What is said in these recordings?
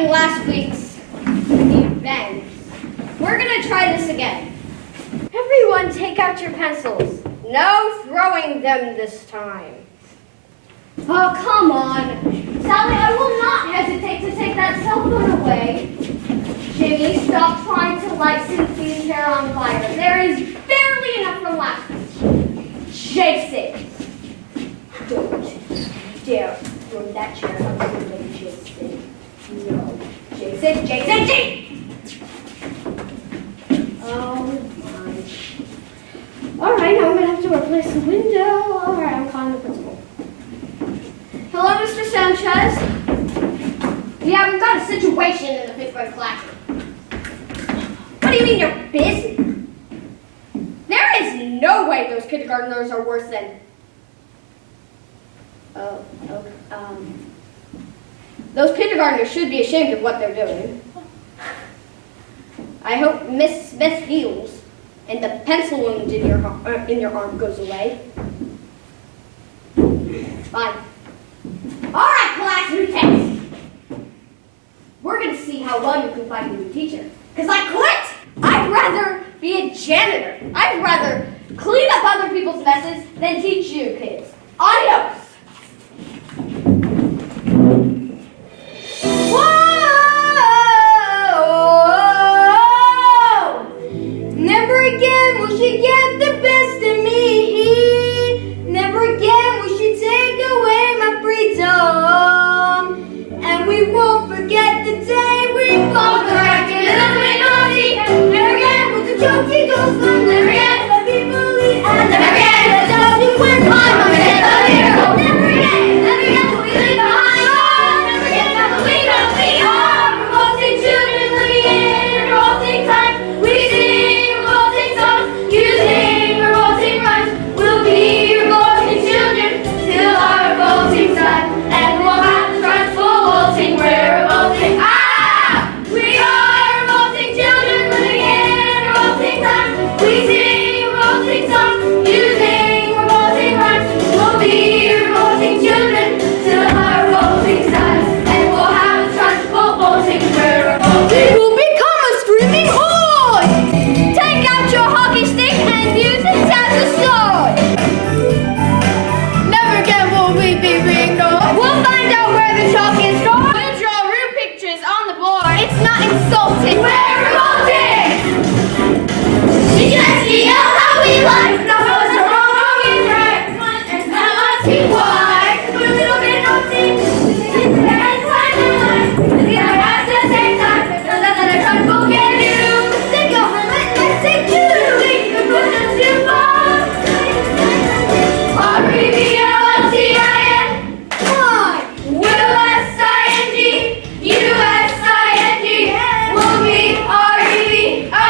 regarding last week's event. We're gonna try this again. Everyone take out your pencils. No throwing them this time. Oh, come on. Sally, I will not hesitate to take that cell phone away. Jimmy, stop trying to light Cynthia's hair on fire. There is barely enough from last week. Jason, don't dare throw that chair out the window, Jason. No. Jason. Oh, my. All right, now I'm going to have to replace the window. All right, I'm calling the principal. Hello, Mr. Sanchez. Yeah, we've got a situation in the 5th grade classroom. What do you mean you're busy? There is no way those kindergartners are worse than... Those kindergartners should be ashamed of what they're doing. I hope Miss Smith heals and the pencil wound in your arm goes away. Fine. All right, class, new test. We're going to see how well you can find a new teacher. Because I quit! I'd rather be a janitor. I'd rather clean up other people's messes than teach you kids. Adios! Whoa! Never again will she get the best of me. Never again will she take away my freedom. And we won't forget the day we both acted a little bit naughty. Never again will the joking ghost come. Never again will we believe. And never again will the joking win. I'm a hero. Never again will we leave behind. Never again will we know we are revolting children living in revolting times. We sing revolting songs, you sing revolting rhymes. We'll be revolting children till our revolting time. And we'll have to run for revolting, we're revolting. We are revolting children living in revolting times. We sing revolting songs, you sing revolting rhymes. We'll be revolting children till our revolting time. And we'll have to run for revolting, we're revolting. We will become a screaming horde. Take out your hockey stick and use it as a sword. Never again will we be ignored. We'll find out where the chalk is stored. We'll draw real pictures on the board. It's not insulting. We're revolting. You just yell how we like. No, what's wrong, wrong is right. And now I see why. We're a little bit naughty. And the other at the same time. Don't let that try to forget you. Take your hand, let's take you. Think the push us too far. R-E-V-O-L-T-I-N. Will-S-I-N-G. U-S-I-N-G. We'll be R-E-V-O-L-T-I-N-G.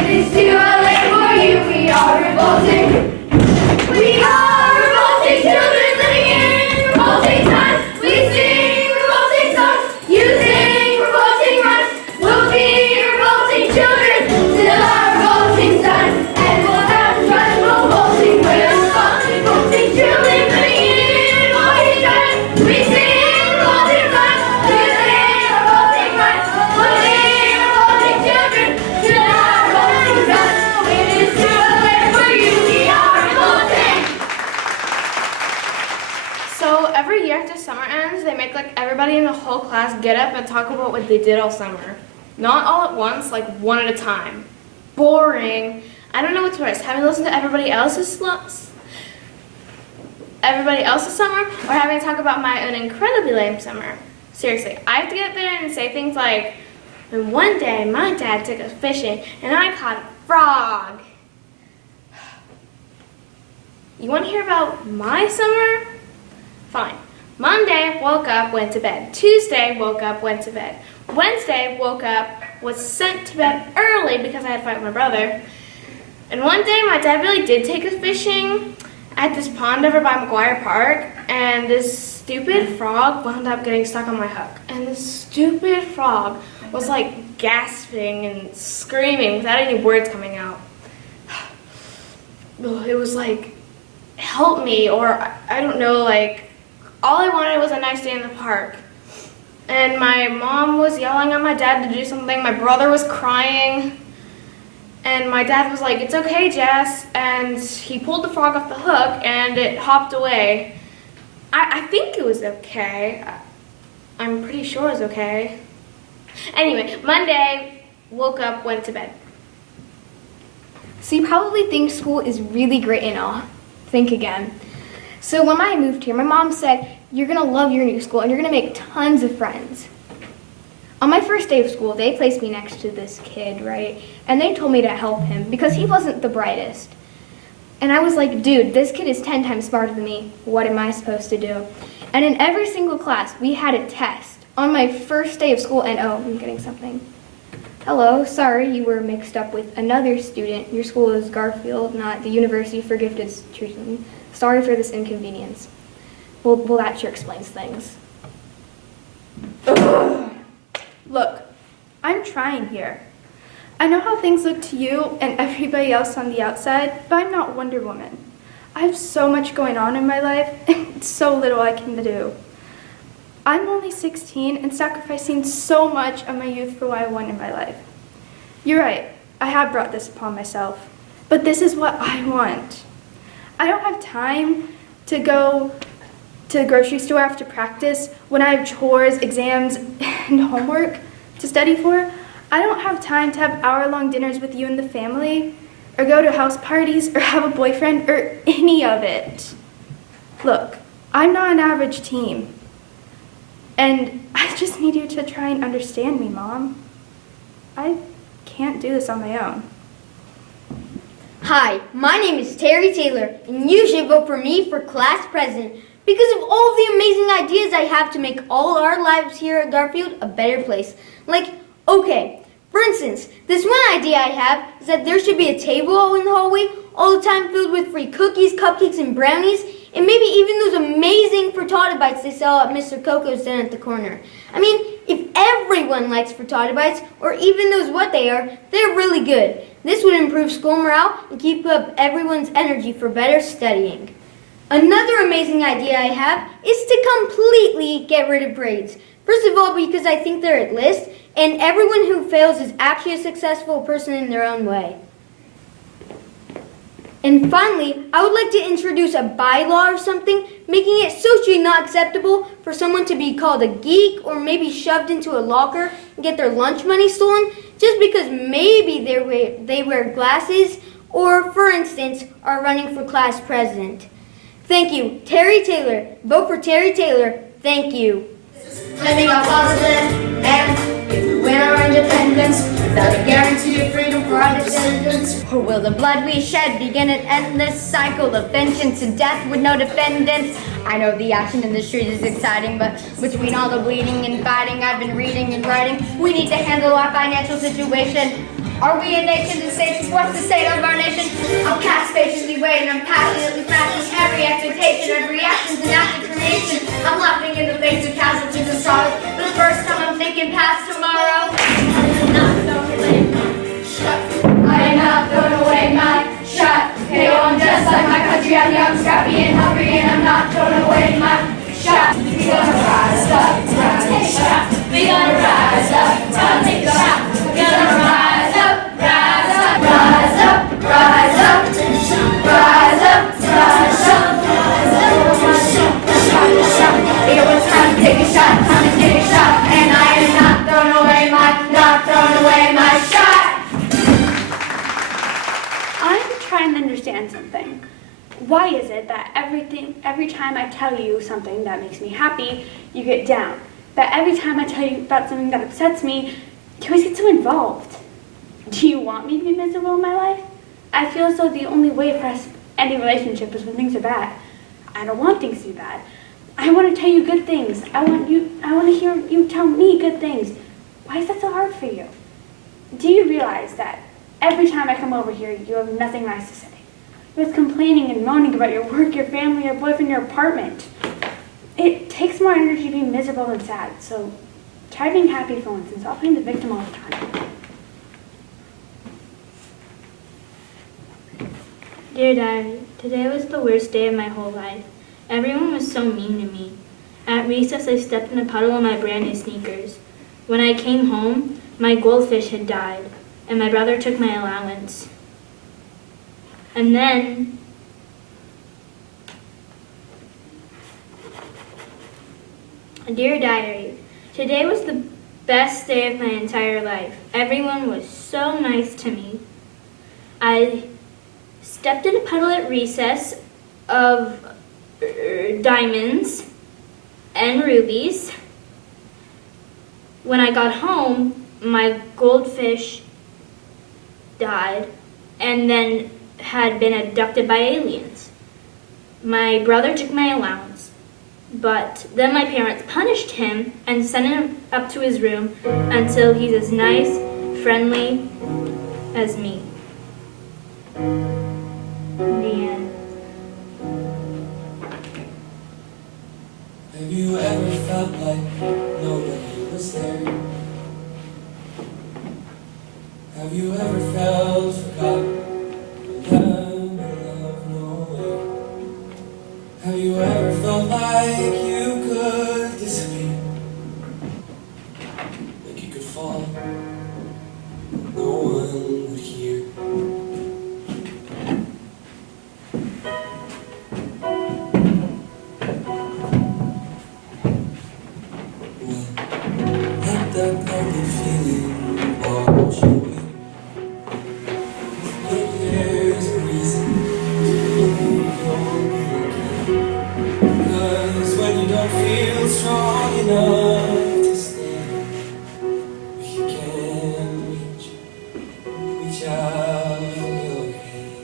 It is too late for you. We are revolting. We are revolting children living in revolting times. We sing revolting songs. You sing revolting rhymes. We'll be revolting children till our revolting time. And we'll have to try revolting. We're revolting children living in revolting times. We sing revolting songs. You sing revolting rhymes. We'll be revolting children till our revolting time. It is too late for you. We are revolting. So every year after summer ends, they make like everybody in the whole class get up and talk about what they did all summer. Not all at once, like one at a time. Boring. I don't know what's worse, having listened to everybody else's summer, or having to talk about my own incredibly lame summer. Seriously, I have to get up there and say things like, and one day my dad took us fishing and I caught a frog. You want to hear about my summer? Fine. Monday, woke up, went to bed. Tuesday, woke up, went to bed. Wednesday, woke up, was sent to bed early because I had to fight with my brother. And one day, my dad really did take us fishing at this pond over by McGuire Park, and this stupid frog wound up getting stuck on my hook. And this stupid frog was like gasping and screaming without any words coming out. It was like, help me, or I don't know, like, all I wanted was a nice day in the park. and my mom was yelling at my dad to do something. My brother was crying, and my dad was like, "It's okay, Jess," and he pulled the frog off the hook, and it hopped away. I think it was okay. I'm pretty sure it was okay. Anyway, Monday, woke up, went to bed. So you probably think school is really great and all. Think again. So when I moved here, my mom said, you're gonna love your new school and you're gonna make tons of friends. On my first day of school, they placed me next to this kid, right? And they told me to help him because he wasn't the brightest. And I was like, dude, this kid is 10 times smarter than me. What am I supposed to do? And in every single class, we had a test on my first day of school. And oh, I'm getting something. Hello, sorry you were mixed up with another student. Your school is Garfield, not the University for Gifted Children. Sorry for this inconvenience. Well, that sure explains things. Ugh. Look, I'm trying here. I know how things look to you and everybody else on the outside, but I'm not Wonder Woman. I have so much going on in my life and so little I can do. I'm only 16 and sacrificing so much of my youth for what I want in my life. You're right, I have brought this upon myself, but this is what I want. I don't have time to go to the grocery store after practice when I have chores, exams, and homework to study for. I don't have time to have hour-long dinners with you and the family, or go to house parties, or have a boyfriend, or any of it. Look, I'm not an average teen, and I just need you to try and understand me, Mom. I can't do this on my own. Hi, my name is Terry Taylor, and you should vote for me for class president because of all the amazing ideas I have to make all our lives here at Garfield a better place. Like, okay, for instance, this one idea I have is that there should be a table out in the hallway all the time filled with free cookies, cupcakes, and brownies, and maybe even those amazing frittata bites they sell at Mr. Coco's down at the corner. I mean, if everyone likes frittata bites, or even knows what they are, they're really good. This would improve school morale and keep up everyone's energy for better studying. Another amazing idea I have is to completely get rid of grades. First of all, because I think they're at list, and everyone who fails is actually a successful person in their own way. And finally, I would like to introduce a bylaw or something, making it socially not acceptable for someone to be called a geek or maybe shoved into a locker and get their lunch money stolen just because maybe they wear glasses or, for instance, are running for class president. Thank you, Terry Taylor. Vote for Terry Taylor. Thank you. Living a positive, and if we win our independence without a guarantee of freedom for our descendants, Or will the blood we shed begin an endless cycle of vengeance and death with no defendants? I know the action in the street is exciting, but between all the bleeding and fighting I've been reading and writing, we need to handle our financial situation. Are we a nation to say what's the state of our nation? I'm cast patiently waiting, I'm passionately fasting every expectation, every action's an act of creation. I'm laughing in the face of casualties and sorrows. For the first time I'm thinking past tomorrow. I am not throwing away my shot. Hey, I'm just like my country, I'm young, scrappy, and hungry, and I'm not throwing away my shot. We gonna rise up, take a shot. We gonna rise up, take a shot. We gonna rise up, rise up, rise up, rise up, rise up, rise up, it was time to take a shot, time to take a shot, and I am not throwing away my shot. I'm trying to understand something. Why is it that every time I tell you something that makes me happy, you get down? But every time I tell you about something that upsets me, you always get so involved. Do you want me to be miserable in my life? I feel as though the only way for us any relationship is when things are bad. I don't want things to be bad. I want to tell you good things. I want to hear you tell me good things. Why is that so hard for you? Do you realize that every time I come over here, you have nothing nice to say? You're always complaining and moaning about your work, your family, your boyfriend, your apartment. It takes more energy to be miserable than sad, so try being happy for once and stop playing the victim all the time. Dear Diary, today was the worst day of my whole life. Everyone was so mean to me. At recess, I stepped in a puddle in my brand new sneakers. When I came home, my goldfish had died, and my brother took my allowance. And then, dear diary, today was the best day of my entire life. Everyone was so nice to me. I stepped in a puddle at recess of diamonds and rubies. When I got home, my goldfish died and then had been abducted by aliens. My brother took my allowance, but then my parents punished him and sent him up to his room until he's as nice, friendly as me. The end. Have you ever felt like nobody was there? Have you ever felt forgotten without love nowhere? Have you ever felt like you could disappear? Like you could fall, no one would hear? Let that lonely feeling wash away. Maybe there's a reason to believe you'll be okay. 'Cause when you don't feel strong enough to stay, if you can reach out your hand.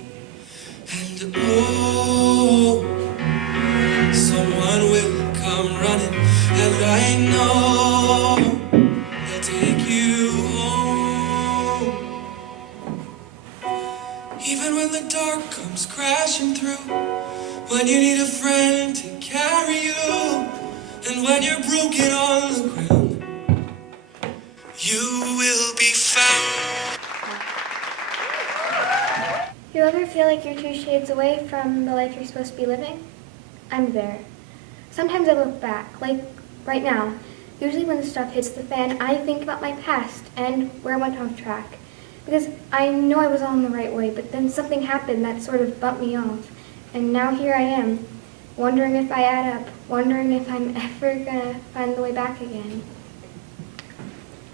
And oh, someone will come running, and I know they'll take you home. Even when the dark comes crashing through, when you need a friend to carry you, and when you're broken on the ground, you will be found. You ever feel like you're 2 shades away from the life you're supposed to be living? I'm there. Sometimes I look back, like right now. Usually when the stuff hits the fan, I think about my past and where I went off track. Because I know I was on the right way, but then something happened that sort of bumped me off. And now here I am, wondering if I add up, wondering if I'm ever gonna find the way back again.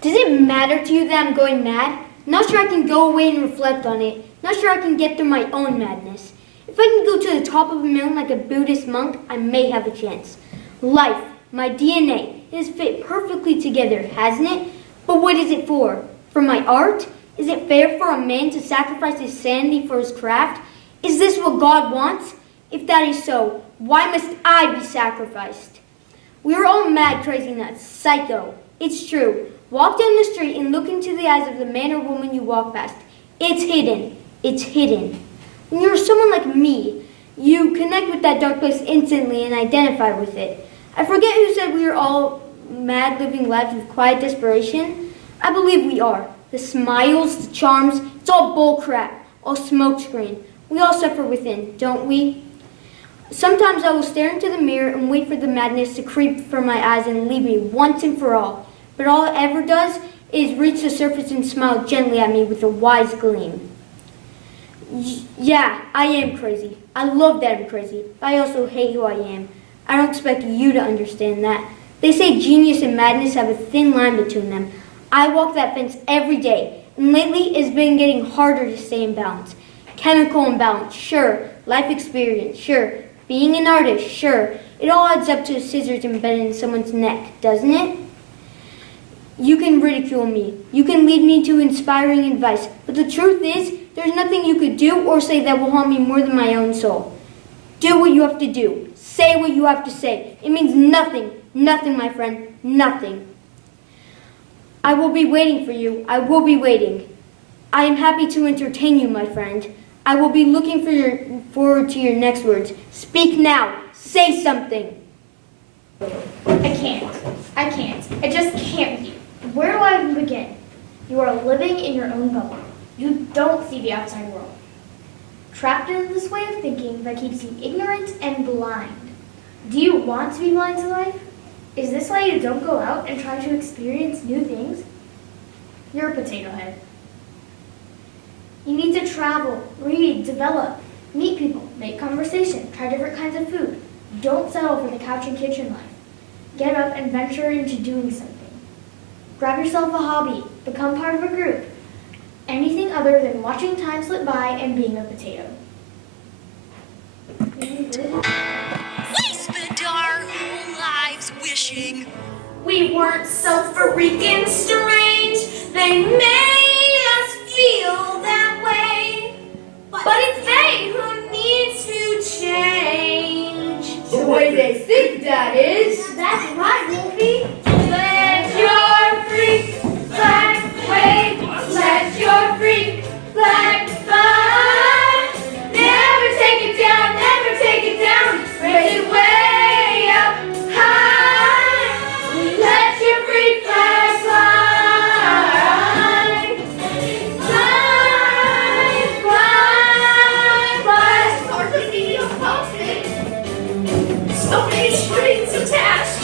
Does it matter to you that I'm going mad? Not sure I can go away and reflect on it. Not sure I can get through my own madness. If I can go to the top of a mountain like a Buddhist monk, I may have a chance. Life, my DNA, is fit perfectly together, hasn't it? But what is it for? For my art? Is it fair for a man to sacrifice his sanity for his craft? Is this what God wants? If that is so, why must I be sacrificed? We are all mad, crazy nuts, psycho. It's true. Walk down the street and look into the eyes of the man or woman you walk past. It's hidden. It's hidden. When you're someone like me, you connect with that dark place instantly and identify with it. I forget who said we are all mad living lives with quiet desperation. I believe we are. The smiles, the charms, it's all bullcrap, all smokescreen. We all suffer within, don't we? Sometimes I will stare into the mirror and wait for the madness to creep from my eyes and leave me once and for all. But all it ever does is reach the surface and smile gently at me with a wise gleam. Yeah, I am crazy. I love that I'm crazy, but I also hate who I am. I don't expect you to understand that. They say genius and madness have a thin line between them. I walk that fence every day, and lately it's been getting harder to stay in balance. Chemical imbalance, sure. Life experience, sure. Being an artist, sure. It all adds up to scissors embedded in someone's neck, doesn't it? You can ridicule me. You can lead me to inspiring advice. But the truth is, there's nothing you could do or say that will harm me more than my own soul. Do what you have to do. Say what you have to say. It means nothing. Nothing, my friend. Nothing. I will be waiting for you. I will be waiting. I am happy to entertain you, my friend. I will be looking forward to your next words. Speak now. Say something. I can't. I just can't with you. Where do I even begin? You are living in your own bubble. You don't see the outside world. Trapped in this way of thinking that keeps you ignorant and blind. Do you want to be blind to life? Is this why you don't go out and try to experience new things? You're a potato head. You need to travel, read, develop, meet people, make conversation, try different kinds of food. Don't settle for the couch and kitchen life. Get up and venture into doing something. Grab yourself a hobby, become part of a group. Anything other than watching time slip by and being a potato. We spent our whole lives wishing We weren't so freaking strange. They made us feel that way. But it's they who needs to change. The way they think, that is. That's right, Wolfie. Let your freak flag wave. Let your freak flag fly. Never take it down, never take it down. Raise it way up high. Let your freak flag fly. Fly, fly, fly. Part of me a puppet. So many strings attached.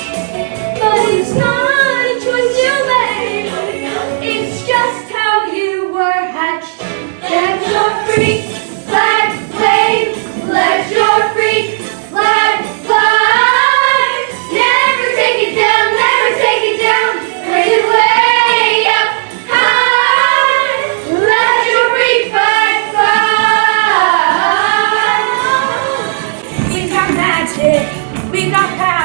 But it's not a choice you made. It's just how you were hatched. Let your freak flag wave. Let your freak flag fly. Never take it down, never take it down. Raise it way up high. Let your freak flag fly. We got magic, we got power.